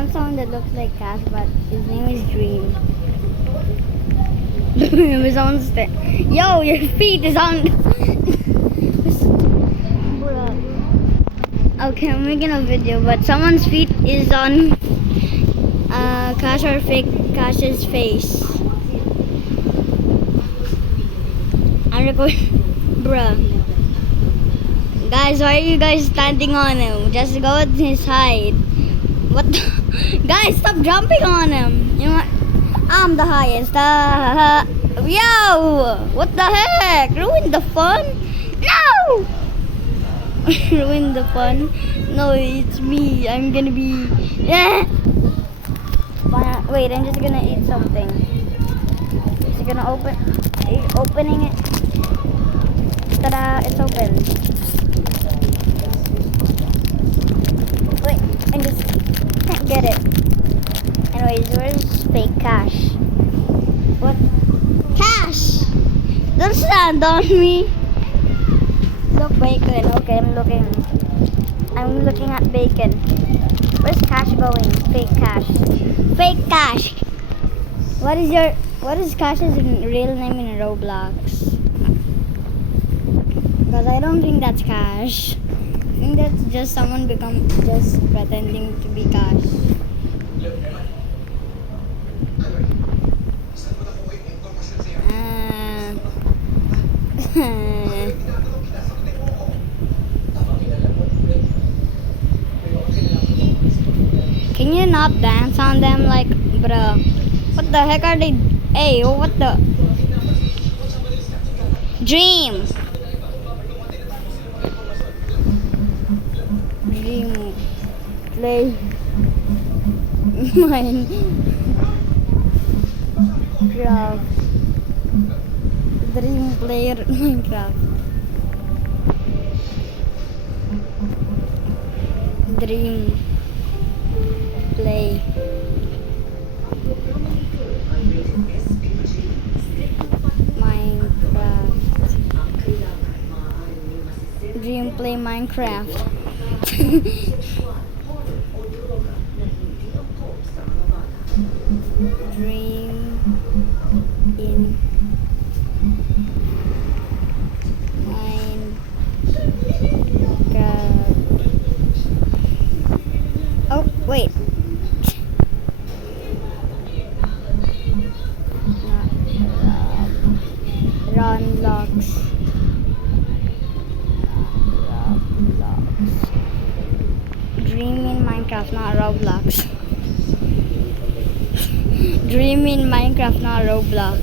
found someone that looks like Cash, but his name is Dream. Someone's yo, your feet is on. Bruh. Okay, I'm making a video, but someone's feet is on Cash or fake Cash's face. I'm recording. Bruh. Guys, why are you guys standing on him? Just go with his height. What the? Guys, stop jumping on him. You know what? I'm the highest. Yo! What the heck? Ruin the fun? No! Ruin the fun? No, it's me. I'm gonna be. Yeah. Wait, I'm just gonna eat something. Just gonna opening it. Ta-da! It's open. Wait, I just can't get it. Anyways, where's fake Cash? What? Cash! Don't stand on me. Look, bacon. Okay, I'm looking. I'm looking at bacon. Where's Cash going? Fake Cash. Fake Cash. What is Cash's real name in Roblox? Because I don't think that's Cash. I think that's just someone just pretending to be Cash. Can you not dance on them like, bruh? What the heck are they? Hey, what the? Dream play Minecraft. Dream player Minecraft. Dream play. Minecraft. Dream play Minecraft. Dream in Minecraft. Oh, wait. Roblox. Dream in Minecraft, not Roblox. Dream in Minecraft, not Roblox.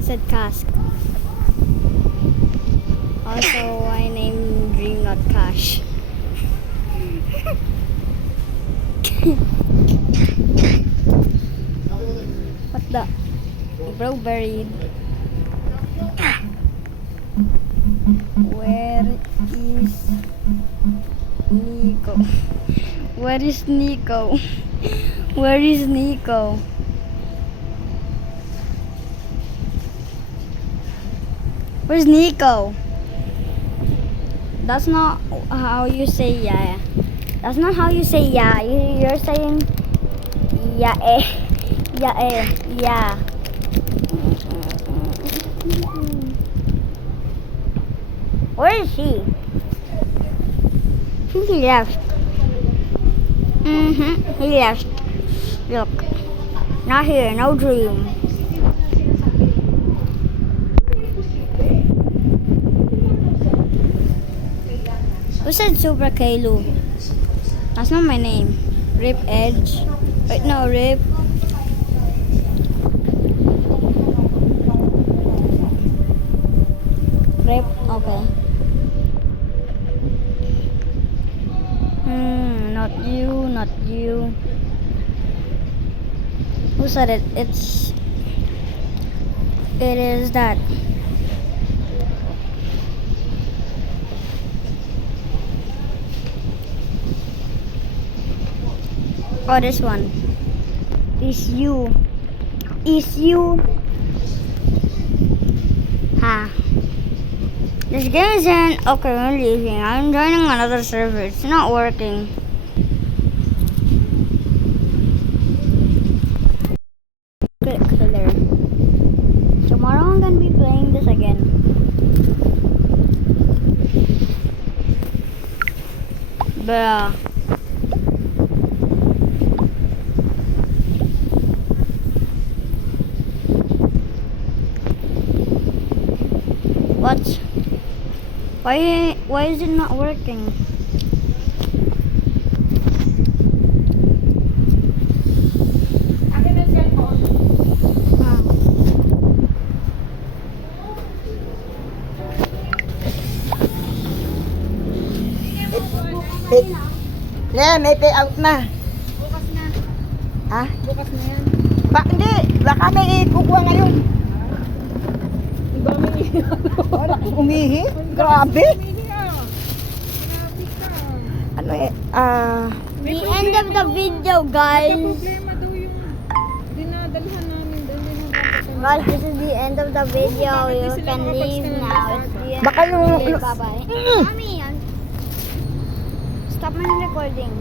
Said cask. Also, I named Dream not Cash. What the? Bro buried. Where is Nico? Where is Nico? Where is Nico? Where's Nico? That's not how you say yeah. That's not how you say yeah. You're saying yeah yeah. Where is she? He left. He left. Look. Not here, no Dream. Who said Super Kailu? That's not my name. Rip Edge. Wait, no, Rip. Rip, okay. Not you, not you. Who said it? It's It is that. Oh, this one. Is you. Is you. Ha. This game isn't. Okay, we're leaving. I'm joining another server. It's not working. Click color. Tomorrow I'm gonna be playing this again. Bruh. What? Why is it not working? Ah. May payout na. Bukas na. Ha? Bukas na yan. Hindi. Baka may ikukuha ngayon. Ang dami niya. Wala kang umihi. Grabe. Grabe ka. Ano eh, The end of the video, guys. Problema daw yung dinadalhan namin doon. Guys, this is the end of the video. You can leave now. It's the end baka of the yung... video. Bye-bye. Mommy, stop my recording.